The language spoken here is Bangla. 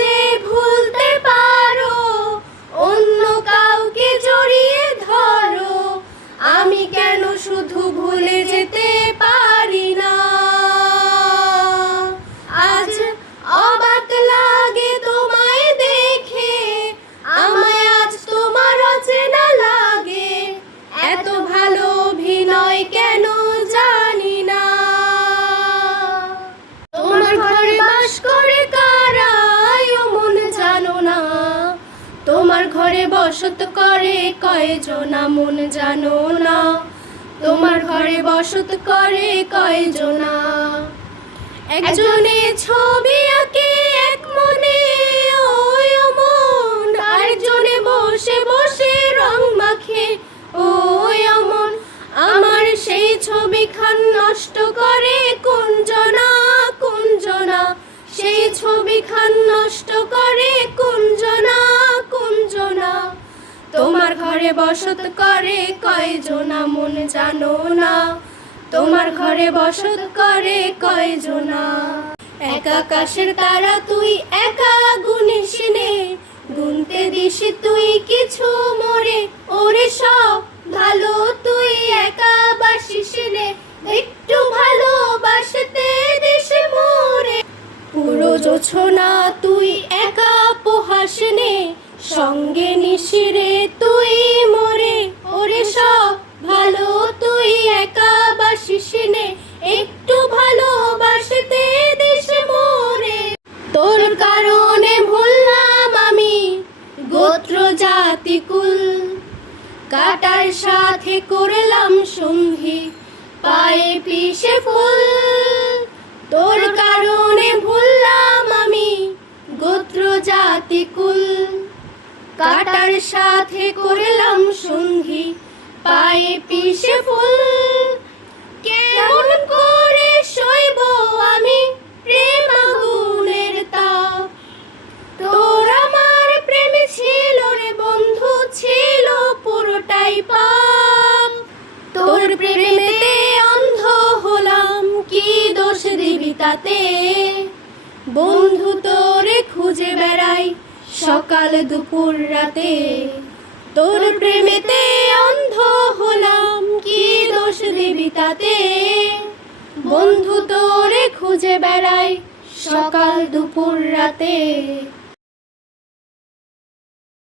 যে ভুলতে পারো, অন্য কাউকে জড়িয়ে ধরো, আমি কেন শুধু ভুলে যেতে পারি না? আজ অবাক লাগে তোমায় দেখে, আমায় আজ তোমার অচেনা লাগে, এত ভালো অভিনয় কেন জানি না। তোমার ঘরে বাস করে কারা ও মন জানো না, তোমার ঘরে বসত করে কয়জনা মন জানো না, তোমার ঘরে বসত করে কয়জনা। একজনে ছবি আঁকে এক মনে ওই অমন, আরেকজনে বসে বসে রং মাখে ওই অমন, আমার সেই ছবিখান নষ্ট করে কুঞ্জনা কুঞ্জনা, সেই ছবিখান নষ্ট করে কুঞ্জনা কুঞ্জনা। তোমার ঘরে বসত করে কয়জনা মন জানো না, তোমার ঘরে বসত করে কয়জনা। এক আকাশের তারা তুই একা গুনিস নে, গুনতে দিস তুই কিছু মোরে, ওরে সব ভালো তুই একা বাসিস নে, একটু ভালোবাসতে দিস মোরে। পুরো জোছনা তুই একা পোহাস নে, সঙ্গে নিশিরে তুই মোরে, ওরে সব ভালো তুই একা বাসিস নে, একটু ভালোবাসতে দিস মোরে। তোর কারণে ভুললাম আমি গোত্র জাতি কুল, কাটার সাথে করলাম সঙ্গী পায়ে পিষে ফুল। তোর কারণে ভুললাম আমি গোত্র জাতি কুল, কাটার সাথে করলাম সঙ্গী পায়ে পিষে ফুল। কেমন করে সইব আমি প্রেম আগুনের তাপ, তোর আমার প্রেমে ছিল রে বন্ধু, ছিল পুরোটাই পাপ। তোর প্রেমেতে অন্ধ হলাম, কি দোষ দিবি তাতে? বন্ধু তোরে খুঁজে বেড়াই সকাল দুপুর রাতে, তোর প্রেমেতে অন্ধ হলাম, কি দোষ দিবি তাতে? বন্ধু তোরে খুঁজে বেড়াই সকাল দুপুর রাতে।